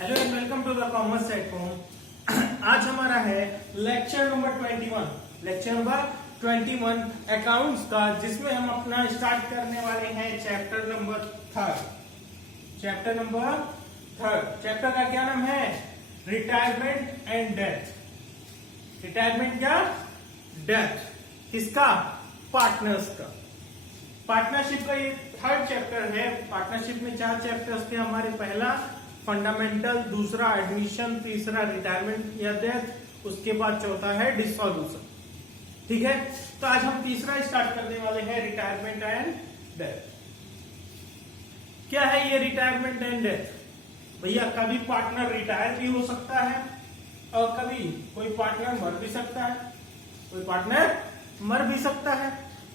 Hello and welcome to the commerce at home. आज हमारा है लेक्चर नंबर 21 अकाउंट्स का, जिसमें हम अपना स्टार्ट करने वाले हैं चैप्टर नंबर थर्ड। चैप्टर का क्या नाम है? Retirement and death. रिटायरमेंट या डेथ किसका? पार्टनर्स का। पार्टनरशिप का ये थर्ड चैप्टर है। पार्टनरशिप में 4 चैप्टर्स थे हमारे। पहला फंडामेंटल, दूसरा एडमिशन, तीसरा रिटायरमेंट या डेथ, उसके बाद चौथा है डिसॉल्यूशन। ठीक है, तो आज हम तीसरा स्टार्ट करने वाले हैं, रिटायरमेंट एंड डेथ। क्या है ये रिटायरमेंट एंड डेथ? भैया कभी पार्टनर रिटायर भी हो सकता है और कभी कोई पार्टनर मर भी सकता है। कोई पार्टनर मर भी सकता है,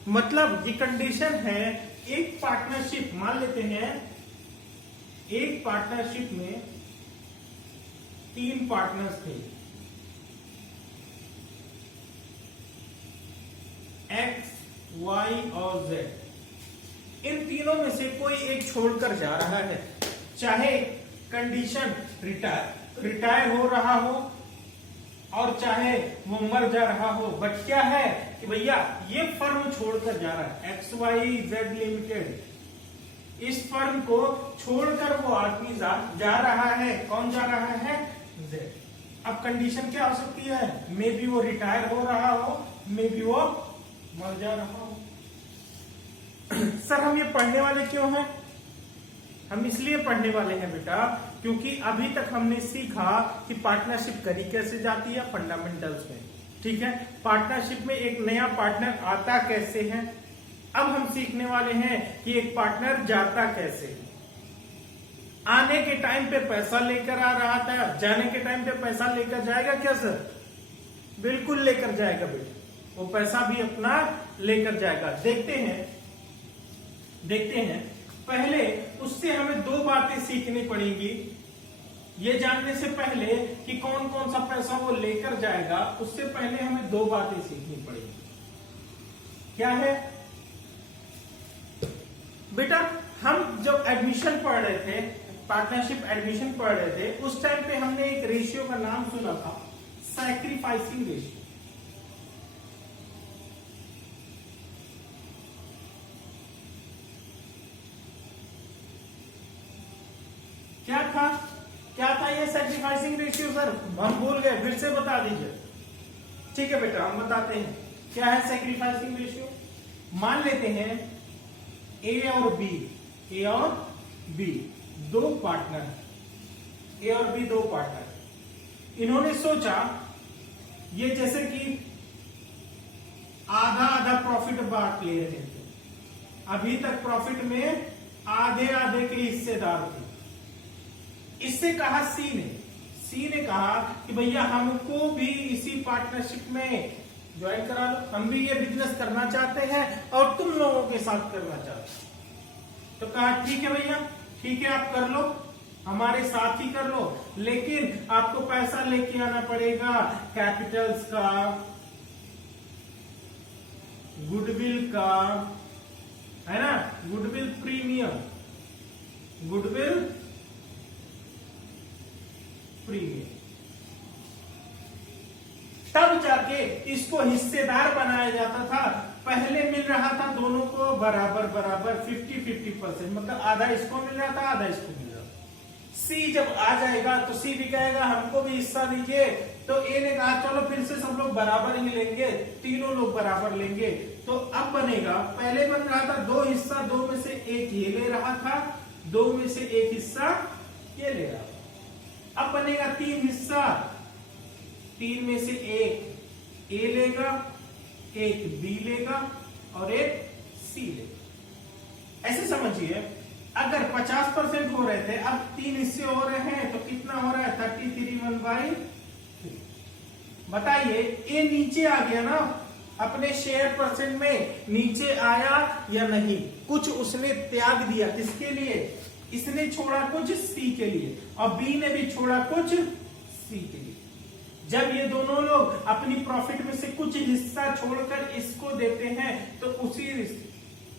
मतलब ये कंडीशन है। एक पार्टनरशिप मान लेते हैं, एक पार्टनरशिप में 3 पार्टनर्स थे, X, Y और Z। इन तीनों में से कोई एक छोड़कर जा रहा है, चाहे कंडीशन रिटायर हो रहा हो और चाहे वो मर जा रहा हो। बट क्या है कि भैया ये फर्म छोड़कर जा रहा है, XYZ लिमिटेड। इस फर्म को छोड़कर वो आदमी जा रहा है। कौन जा रहा है? Z। अब कंडीशन क्या हो सकती है? मे बी वो रिटायर हो रहा हो, मे बी वो मर जा रहा हो। सर हम ये पढ़ने वाले क्यों हैं? हम इसलिए पढ़ने वाले हैं बेटा, क्योंकि अभी तक हमने सीखा कि पार्टनरशिप करी कैसे जाती है फंडामेंटल्स में। ठीक है, पार्टनरशिप में एक नया पार्टनर आता कैसे है। अब हम सीखने वाले हैं कि एक पार्टनर जाता कैसे है। आने के टाइम पे पैसा लेकर आ रहा था, जाने के टाइम पे पैसा लेकर जाएगा क्या सर? बिल्कुल लेकर जाएगा बेटा, वो पैसा भी अपना लेकर जाएगा। देखते हैं पहले उससे हमें 2 बातें सीखनी पड़ेगी। ये जानने से पहले कि कौन कौन सा पैसा वो लेकर जाएगा, उससे पहले हमें 2 बातें सीखनी पड़ेगी। क्या है बेटा? हम जब एडमिशन पढ़ रहे थे, पार्टनरशिप एडमिशन पढ़ रहे थे, उस टाइम पे हमने एक रेशियो का नाम सुना था, सैक्रिफाइसिंग रेशियो। क्या था ये सैक्रिफाइसिंग रेशियो? सर हम भूल गए, फिर से बता दीजिए। ठीक है बेटा, हम बताते हैं क्या है सैक्रिफाइसिंग रेशियो। मान लेते हैं ए और बी 2 पार्टनर, ए और बी 2 पार्टनर। इन्होंने सोचा, ये जैसे कि आधा आधा प्रॉफिट बांट ले रहे थे। अभी तक प्रॉफिट में आधे आधे के हिस्सेदार थे। इससे कहा सी ने कहा कि भैया हमको भी इसी पार्टनरशिप में ज्वाइन करा लो, हम भी ये बिजनेस करना चाहते हैं और तुम लोगों के साथ करना चाहते हैं। तो कहा ठीक है भैया, ठीक है आप कर लो, हमारे साथ ही कर लो, लेकिन आपको पैसा लेके आना पड़ेगा कैपिटल्स का, गुडविल का, है ना, गुडविल प्रीमियम, तब जाके इसको हिस्सेदार बनाया जाता था। पहले मिल रहा था दोनों को बराबर 50-50%, मतलब आधा इसको मिल रहा था, आधा इसको मिल रहा था। सी जब आ जाएगा तो सी भी कहेगा हमको भी हिस्सा दीजिए। तो ए ने कहा चलो फिर से सब लोग बराबर ही लेंगे, तीनों लोग बराबर लेंगे। तो अब बनेगा, पहले बन रहा था 2 हिस्सा, 2 में से 1 ये ले रहा था, 2 में से 1 हिस्सा ये ले रहा था। अब बनेगा 3 हिस्सा, 3 में से 1 ए लेगा, 1 बी लेगा और 1 सी लेगा। ऐसे समझिए, अगर 50% हो रहे थे, अब 3 हिस्से हो रहे हैं, तो कितना हो रहा है? 33/3। बताइए, ए नीचे आ गया ना, अपने शेयर परसेंट में नीचे आया या नहीं? कुछ उसने त्याग दिया, किसके लिए? इसने छोड़ा कुछ सी के लिए और बी ने भी छोड़ा कुछ सी के लिए। जब ये दोनों लोग अपनी प्रॉफिट में से कुछ हिस्सा छोड़कर इसको देते हैं, तो उसी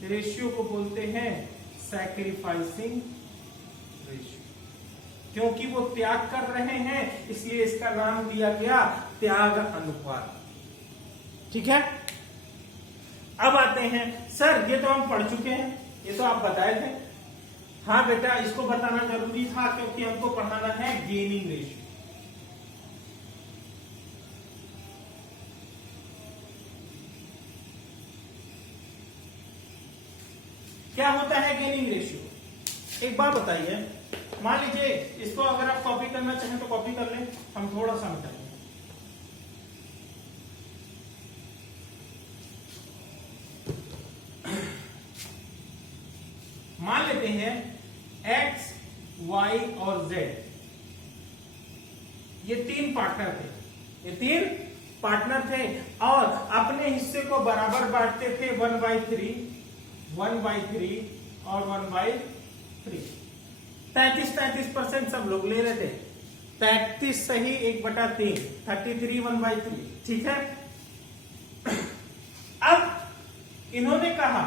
रेशियो को बोलते हैं सैक्रिफाइसिंग रेशियो। क्योंकि वो त्याग कर रहे हैं, इसलिए इसका नाम दिया गया त्याग अनुपात। ठीक है, अब आते हैं सर ये तो हम पढ़ चुके हैं, ये तो आप बताए थे। हाँ बेटा, इसको बताना जरूरी था क्योंकि हमको पढ़ाना है गेनिंग रेशियो। क्या होता है गेनिंग रेशियो, एक बात बताइए। मान लीजिए इसको अगर आप कॉपी करना चाहें तो कॉपी कर लें, हम थोड़ा सा बताएंगे। मान लेते हैं x, y और z, ये तीन पार्टनर थे, ये तीन पार्टनर थे और अपने हिस्से को बराबर बांटते थे 1/3, 1/3 और 1/3। 33% सब लोग ले रहे थे, 33 सही 1/3, 33 1/3। ठीक है, अब इन्होंने कहा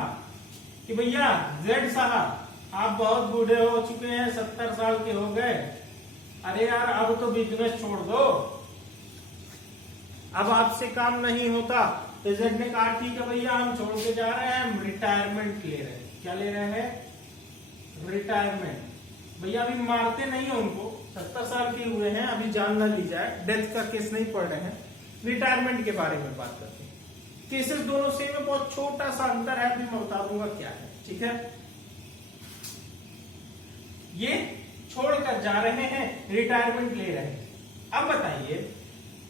कि भैया जेड साहब आप बहुत बूढ़े हो चुके हैं, 70 साल के हो गए, अरे यार अब तो बिजनेस छोड़ दो, अब आपसे काम नहीं होता। तो जेड ने कहा ठीक है भैया हम छोड़ के जा रहे हैं, हम रिटायरमेंट ले रहे हैं। क्या ले रहे हैं? रिटायरमेंट। भैया अभी मारते नहीं है उनको, 70 साल के हुए हैं, अभी जान ना ली जाए, डेथ का केस नहीं पढ़ रहे हैं, रिटायरमेंट के बारे में बात करते हैं। केसेस दोनों सेम है, बहुत छोटा सा अंतर है, अभी मैं बता दूंगा क्या है। ठीक है, ये छोड़कर जा रहे हैं, रिटायरमेंट ले रहे हैं। अब बताइए,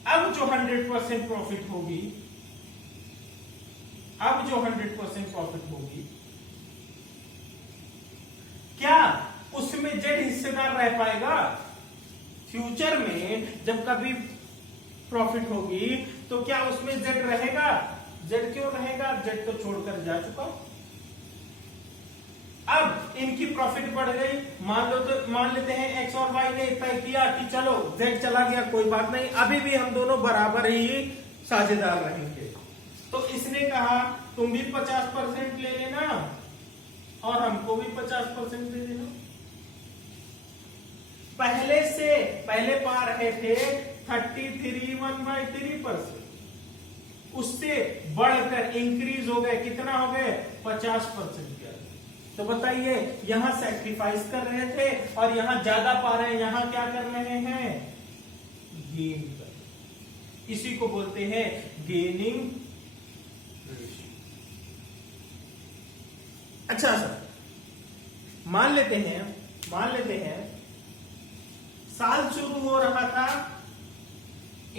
अब जो 100% प्रॉफिट होगी, अब जो 100% प्रॉफिट होगी, क्या उसमें जेड हिस्सेदार रह पाएगा? फ्यूचर में जब कभी प्रॉफिट होगी तो क्या उसमें जेड रहेगा? जेड क्यों रहेगा? जेड तो छोड़कर जा चुका। अब इनकी प्रॉफिट बढ़ गई, मान लेते हैं एक्स और वाई ने तय किया कि चलो जेड चला गया, कोई बात नहीं, अभी भी हम दोनों बराबर ही साझेदार रहेंगे। तो इसने कहा तुम भी 50% ले लेना और हमको भी 50% दे देना। पहले पा रहे थे 33 1/3%, उससे बढ़कर इंक्रीज हो गए, कितना हो गए? 50%। तो बताइए, यहां सैक्रिफाइस कर रहे थे और यहां ज्यादा पा रहे हैं, यहां क्या कर रहे हैं? गेन कर रहे। इसी को बोलते हैं गेनिंग रेशियो। अच्छा सर, मान लेते हैं साल शुरू हो रहा था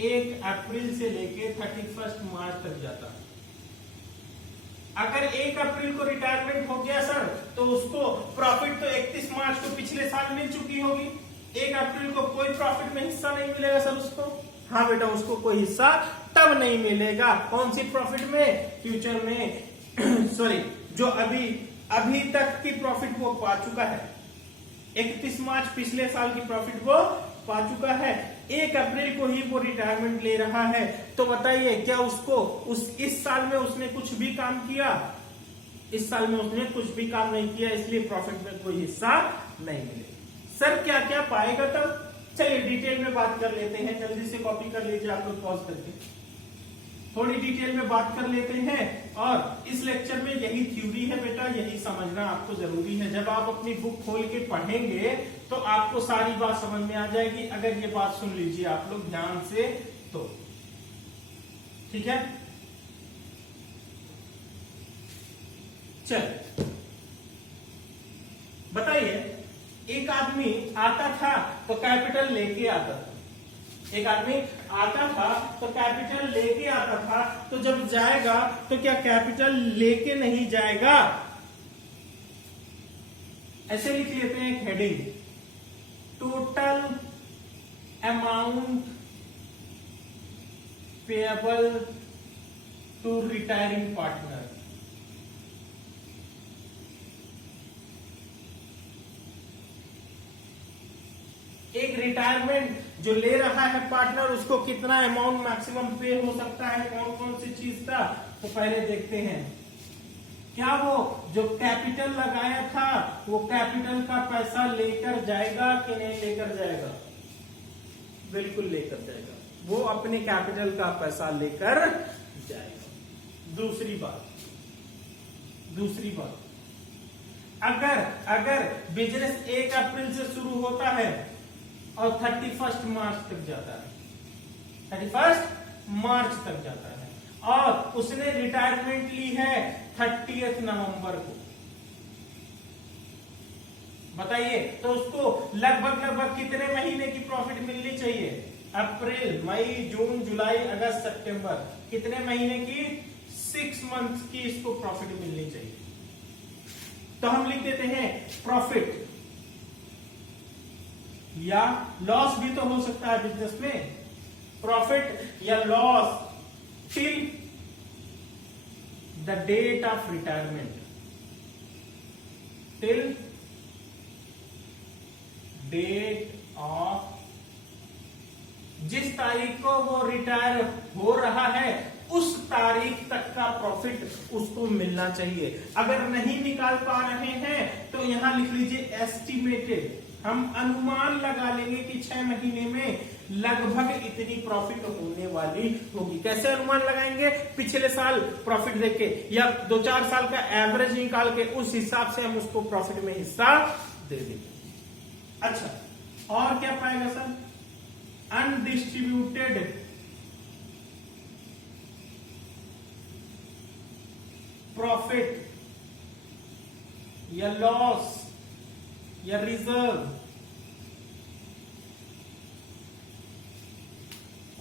1 अप्रैल से लेके 31 मार्च तक जाता। अगर 1 अप्रैल को रिटायरमेंट हो गया सर, तो उसको प्रॉफिट तो 31 मार्च को पिछले साल मिल चुकी होगी। 1 अप्रैल को कोई प्रॉफिट में हिस्सा नहीं मिलेगा सर उसको। हाँ बेटा, उसको कोई हिस्सा तब नहीं मिलेगा, कौन सी प्रॉफिट में? फ्यूचर में सॉरी, जो अभी तक की प्रॉफिट वो पा चुका है। 31 मार्च पिछले साल की प्रॉफिट वो पा चुका है, 1 अप्रैल को ही वो रिटायरमेंट ले रहा है। तो बताइए, क्या उसको इस साल में उसने कुछ भी काम किया? इस साल में उसने कुछ भी काम नहीं किया, इसलिए प्रॉफिट में कोई हिस्सा नहीं मिलेगा। सर क्या क्या पाएगा तब? चलिए डिटेल में बात कर लेते हैं, जल्दी से कॉपी कर लीजिए आप लोग, पॉज करके थोड़ी डिटेल में बात कर लेते हैं। और इस लेक्चर में यही थ्योरी है बेटा, यही समझना आपको जरूरी है। जब आप अपनी बुक खोल के पढ़ेंगे तो आपको सारी बात समझ में आ जाएगी। अगर ये बात सुन लीजिए आप लोग ध्यान से तो, ठीक है। चल बताइए, एक आदमी आता था तो कैपिटल लेके आता था, एक आदमी आता था तो कैपिटल लेके आता था, तो जब जाएगा तो क्या कैपिटल लेके नहीं जाएगा? ऐसे लिख लेते हैं एक heading, total amount payable to retiring partner. एक रिटायरमेंट जो ले रहा है पार्टनर, उसको कितना अमाउंट मैक्सिमम पे हो सकता है, कौन कौन सी चीज का? तो पहले देखते हैं। क्या वो जो कैपिटल लगाया था वो कैपिटल का पैसा लेकर जाएगा कि नहीं लेकर जाएगा? बिल्कुल लेकर जाएगा, वो अपने कैपिटल का पैसा लेकर जाएगा। दूसरी बात, अगर बिजनेस 1 अप्रैल से शुरू होता है और 31 मार्च तक जाता है, 31 मार्च तक जाता है, और उसने रिटायरमेंट ली है 30 नवंबर को, बताइए तो उसको लगभग कितने महीने की प्रॉफिट मिलनी चाहिए? अप्रैल, मई, जून, जुलाई, अगस्त, सितंबर, कितने महीने की? 6 मंथ्स की इसको प्रॉफिट मिलनी चाहिए। तो हम लिख देते हैं प्रॉफिट, या लॉस भी तो हो सकता है बिजनेस में, प्रॉफिट या loss till the date of retirement, till date of, जिस तारीख को वो रिटायर हो रहा है उस तारीख तक का प्रॉफिट उसको मिलना चाहिए। अगर नहीं निकाल पा रहे हैं तो यहां लिख लीजिए एस्टिमेटेड, हम अनुमान लगा लेंगे कि 6 महीने में लगभग इतनी प्रॉफिट होने वाली होगी। कैसे अनुमान लगाएंगे? पिछले साल प्रॉफिट देख के या 2-4 साल का एवरेज निकाल के उस हिसाब से हम उसको प्रॉफिट में हिस्सा दे देंगे। अच्छा, और क्या पाएगा सर? अनडिस्ट्रीब्यूटेड प्रॉफिट या लॉस या रिजर्व,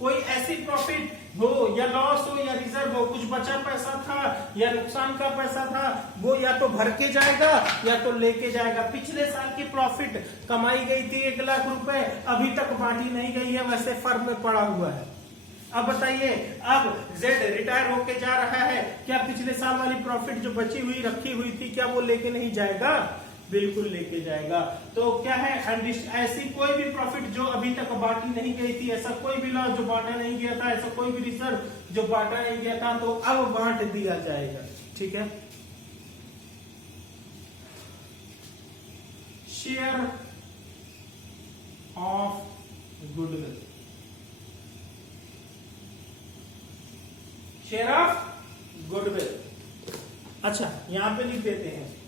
कोई ऐसी प्रॉफिट हो या लॉस हो या रिजर्व हो, कुछ बचा पैसा था या नुकसान का पैसा था, वो या तो भर के जाएगा या तो लेके जाएगा। पिछले साल की प्रॉफिट कमाई गई थी 1 लाख रुपए, अभी तक बांटी नहीं गई है, वैसे फर्म में पड़ा हुआ है। अब बताइए, अब जेड रिटायर होके जा रहा है, क्या पिछले साल वाली प्रॉफिट जो बची हुई रखी हुई थी क्या वो लेके नहीं जाएगा? बिल्कुल लेके जाएगा। तो क्या है? ऐसी कोई भी प्रॉफिट जो अभी तक बांटी नहीं गई थी, ऐसा कोई भी लॉस जो बांटा नहीं गया था, ऐसा कोई भी रिजर्व जो बांटा नहीं गया था, तो अब बांट दिया जाएगा। ठीक है, share of goodwill, share of goodwill. अच्छा, यहां पे लिख देते हैं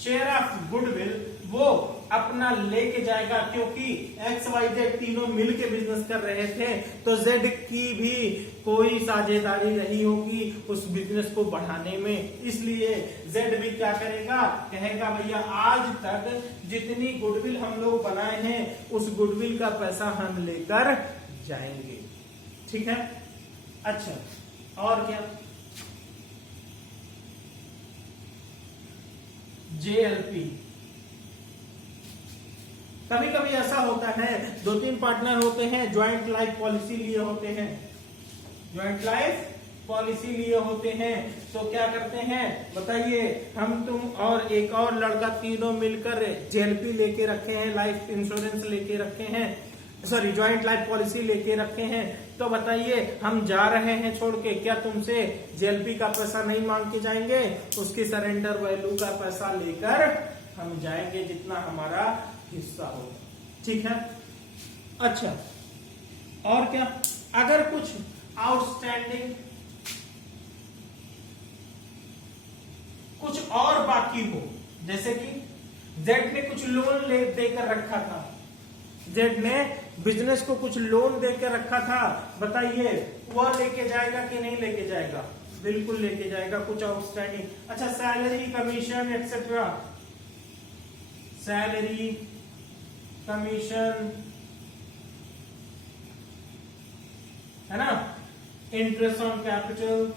शेयर ऑफ गुडविल वो अपना लेके जाएगा, क्योंकि XYZ तीनों मिलके बिजनेस कर रहे थे, तो Z की भी कोई साझेदारी नहीं होगी उस बिजनेस को बढ़ाने में। इसलिए Z भी क्या करेगा? कहेगा भैया आज तक जितनी गुडविल हम लोग बनाए हैं उस गुडविल का पैसा हम लेकर जाएंगे। ठीक है, अच्छा, और क्या? JLP, कभी कभी ऐसा होता है 2-3 पार्टनर होते हैं, ज्वाइंट लाइफ पॉलिसी लिए होते हैं, ज्वाइंट लाइफ पॉलिसी लिए होते हैं, तो क्या करते हैं बताइए? हम तुम और एक और लड़का तीनों मिलकर JLP लेके रखे हैं, लाइफ इंश्योरेंस लेके रखे हैं, सॉरी ज्वाइंट लाइफ पॉलिसी लेके रखे हैं, तो बताइए हम जा रहे हैं छोड़ के, क्या तुमसे JLP का पैसा नहीं मांग के जाएंगे? उसकी सरेंडर वैल्यू का पैसा लेकर हम जाएंगे जितना हमारा हिस्सा होगा। ठीक है, अच्छा, और क्या? अगर कुछ आउटस्टैंडिंग, कुछ और बाकी हो, जैसे कि जेड ने कुछ लोन देकर रखा था, जेड ने बिजनेस को कुछ लोन देकर रखा था, बताइए वह लेके जाएगा कि नहीं लेके जाएगा? बिल्कुल लेके जाएगा। कुछ आउटस्टैंडिंग, अच्छा, salary, commission etcetera, salary, commission, है ना, इंटरेस्ट ऑन कैपिटल,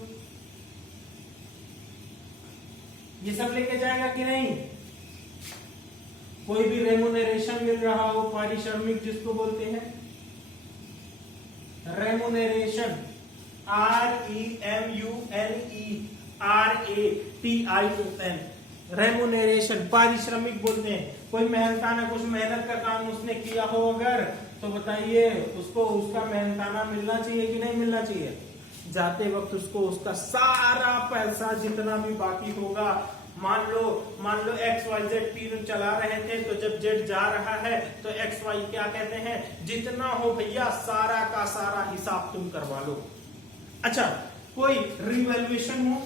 ये सब लेके जाएगा कि नहीं? कोई भी रेमुनेरेशन मिल रहा हो, पारिश्रमिक जिसको बोलते हैं, रेमुनेरेशन, REMUNERATION, रेमुनेरेशन, पारिश्रमिक बोलते हैं। कोई मेहनताना कुछ मेहनत का काम उसने किया हो अगर, तो बताइए उसको उसका मेहनताना मिलना चाहिए कि नहीं मिलना चाहिए? जाते वक्त उसको उसका सारा पैसा जितना भी बाकी होगा, मान लो एक्स वाई जेड तीनों चला रहे थे, तो जब जेड जा रहा है तो एक्स वाई क्या कहते हैं, जितना हो भैया सारा का सारा हिसाब तुम करवा लो। अच्छा, कोई रिवैल्यूएशन हो,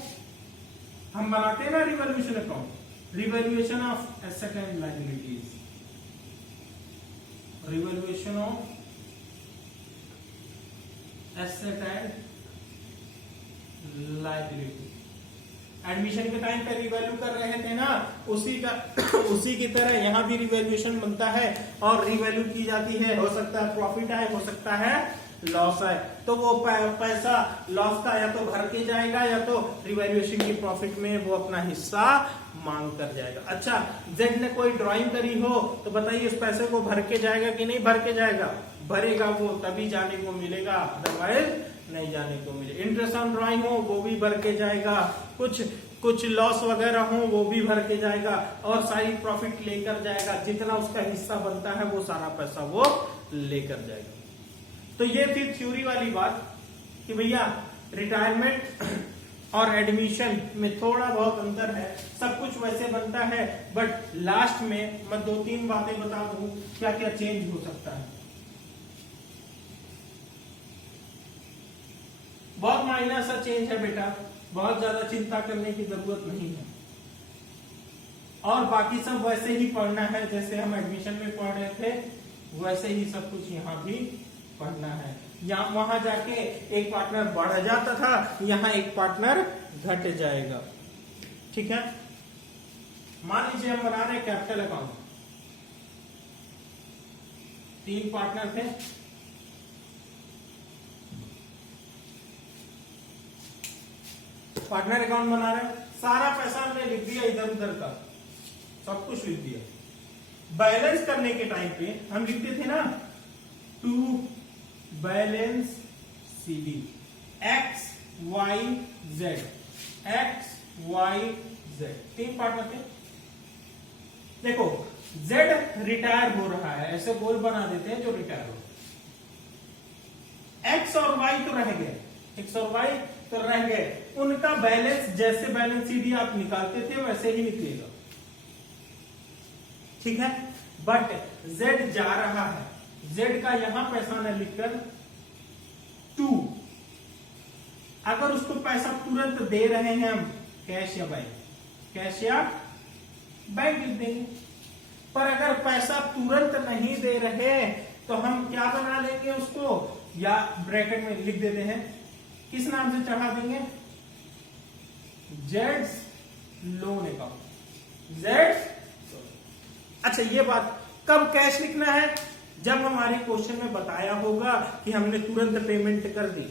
हम बनाते हैं ना revaluation account, revaluation of asset and liabilities, revaluation of asset and liability. Admission के टाइम पे रिवैल्यू कर रहे थे ना, उसी की तरह यहाँ भी रिवैल्यूएशन बनता है और रिवैल्यू की जाती है। हो सकता है प्रॉफिट है, हो सकता है लॉस है, तो वो पैसा लॉस का या तो भर के जाएगा या तो रिवैल्यूएशन की प्रॉफिट में वो अपना हिस्सा मांग कर जाएगा। अच्छा, जेड ने कोई ड्राइंग करी हो तो बताइए उस पैसे को भर के जाएगा कि नहीं भर के जाएगा? भरेगा, वो तभी जाने को मिलेगा, अदरवाइज नहीं जाने को मिले। इंटरेस्ट ऑन ड्राइंग हो वो भी भर के जाएगा, कुछ लॉस वगैरह हो वो भी भर के जाएगा और सारी प्रॉफिट लेकर जाएगा, जितना उसका हिस्सा बनता है वो सारा पैसा वो लेकर जाएगा। तो ये थी थ्योरी वाली बात कि भैया रिटायरमेंट और एडमिशन में थोड़ा बहुत अंतर है, सब कुछ वैसे बनता है, बट लास्ट में मैं 2-3 बातें बता दूं क्या क्या चेंज हो सकता है। बहुत माइनर सा चेंज है बेटा, बहुत ज्यादा चिंता करने की जरूरत नहीं है, और बाकी सब वैसे ही पढ़ना है जैसे हम एडमिशन में पढ़ रहे थे, वैसे ही सब कुछ यहाँ भी पढ़ना है। यहाँ वहां जाके एक पार्टनर बढ़ जाता था, यहाँ एक पार्टनर घट जाएगा। ठीक है, मान लीजिए हम बना रहे कैपिटल अकाउंट, 3 पार्टनर थे, पार्टनर अकाउंट बना रहे, सारा पैसा हमने लिख दिया, इधर उधर का सब कुछ लिख दिया। बैलेंस करने के टाइम पे हम लिखते थे ना, to balance CD X Y Z, X Y Z, 3 partner थे। देखो जेड रिटायर हो रहा है, ऐसे गोल बना देते हैं जो रिटायर हो, एक्स और वाई तो रह गए, एक्स और वाई तो रह गए, उनका बैलेंस जैसे बैलेंस सीडी आप निकालते थे वैसे ही निकलेगा। ठीक है, बट जेड जा रहा है, जेड का यहां पैसा न लिखकर 2, अगर उसको पैसा तुरंत दे रहे हैं हम कैश या बैंक, कैश या बैंक लिख देंगे, पर अगर पैसा तुरंत नहीं दे रहे तो हम क्या बना लेंगे उसको, या ब्रैकेट में लिख देते हैं, किस नाम से चढ़ा देंगे, जेड्स लोन अकाउंट, जेड्स। अच्छा, ये बात कब कैश लिखना है, जब हमारे क्वेश्चन में बताया होगा कि हमने तुरंत पेमेंट कर दी,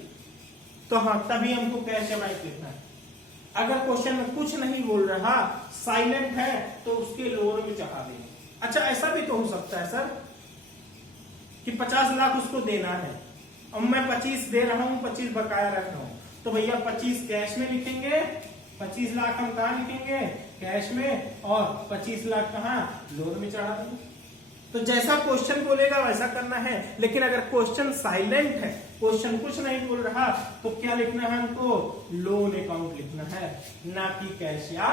तो हाँ तभी हमको कैश या बैंक लिखना है। अगर क्वेश्चन में कुछ नहीं बोल रहा, साइलेंट है, तो उसके लोन में चढ़ा देंगे। अच्छा, ऐसा भी तो हो सकता है सर कि 50 लाख उसको देना है, अब मैं 25 दे रहा हूं, 25 बकाया रख रहा हूं, तो भैया 25 कैश में लिखेंगे, 25 लाख हम कहां लिखेंगे, कैश में, और 25 लाख कहां, लोन में चढ़ा देंगे। तो जैसा क्वेश्चन बोलेगा वैसा करना है, लेकिन अगर क्वेश्चन साइलेंट है, क्वेश्चन कुछ नहीं बोल रहा, तो क्या लिखना है हमको, लोन अकाउंट लिखना है, ना कि कैश या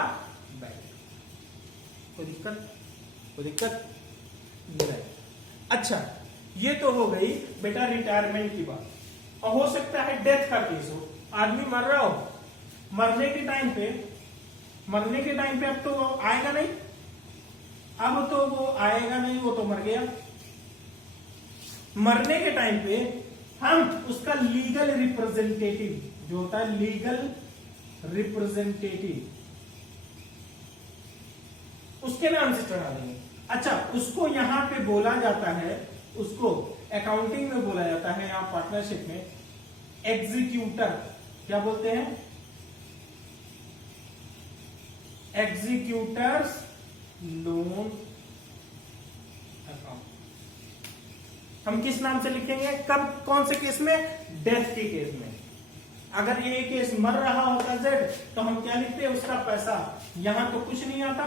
बैंक। कोई दिक्कत नहीं। अच्छा, ये तो हो गई बेटा रिटायरमेंट की बात, और हो सकता है डेथ का केस हो, आदमी मर रहा हो, मरने के टाइम पे अब तो आएगा नहीं, अब तो वो आएगा नहीं, वो तो मर गया। मरने के टाइम पे हम उसका लीगल रिप्रेजेंटेटिव, जो होता है लीगल रिप्रेजेंटेटिव, उसके नाम से चढ़ा देंगे। अच्छा, उसको यहां पे बोला जाता है, उसको अकाउंटिंग में बोला जाता है, यहां पार्टनरशिप में एग्जीक्यूटर, क्या बोलते हैं, एग्जीक्यूटर्स लोन अकाउंट। हम किस नाम से लिखेंगे, कब, कौन से केस में, डेथ के केस में। अगर ये केस मर रहा होता जेड, तो हम क्या लिखते हैं, उसका पैसा, यहां तो कुछ नहीं आता,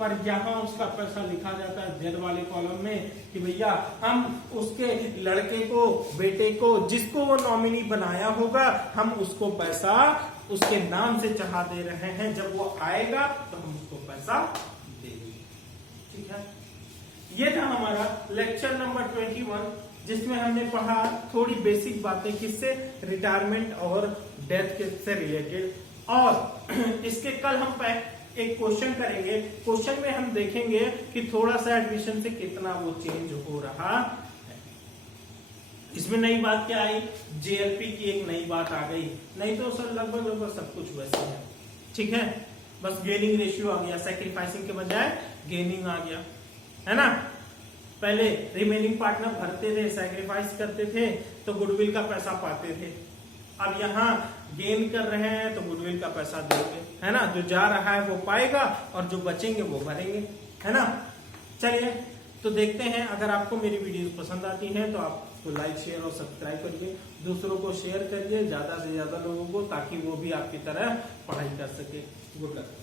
पर यहाँ उसका पैसा लिखा जाता है जेड वाले कॉलम में कि भैया हम उसके लड़के को, बेटे को, जिसको वो नॉमिनी बनाया होगा, हम उसको पैसा उसके नाम से चढ़ा दे रहे हैं। जब वो आएगा तो हम उसको पैसा देंगे। ठीक है, ये था हमारा लेक्चर नंबर 21, जिसमें हमने पढ़ा थोड़ी बेसिक बातें, किससे, रिटायरमेंट और डेथ के से रिलेटेड। और इसके कल हम एक क्वेश्चन करेंगे। क्वेश्चन में हम देखेंगे कि थोड़ा सा एडमिशन से कितना वो चेंज हो रहा है। इसमें नई बात क्या आई, जेएलपी की एक नई बात आ गई, नहीं तो सर लगभग सब कुछ वैसे है। ठीक है, बस गेनिंग रेशियो आ गया, सैक्रिफाइसिंग के बजाय गेनिंग आ गया, है ना। पहले रिमेनिंग पार्टनर भरते थे, सैक्रिफाइस करते थे तो गुडविल का पैसा पाते थे। अब यहाँ गेन कर रहे हैं तो गुडविल का पैसा देंगे, है ना। जो जा रहा है वो पाएगा और जो बचेंगे वो भरेंगे, है ना। चलिए तो देखते हैं, अगर आपको मेरी वीडियोस पसंद आती हैं तो आप उसको लाइक, शेयर और सब्सक्राइब करिए, दूसरों को शेयर करिए ज्यादा से ज्यादा लोगों को, ताकि वो भी आपकी तरह पढ़ाई कर सके। Good luck.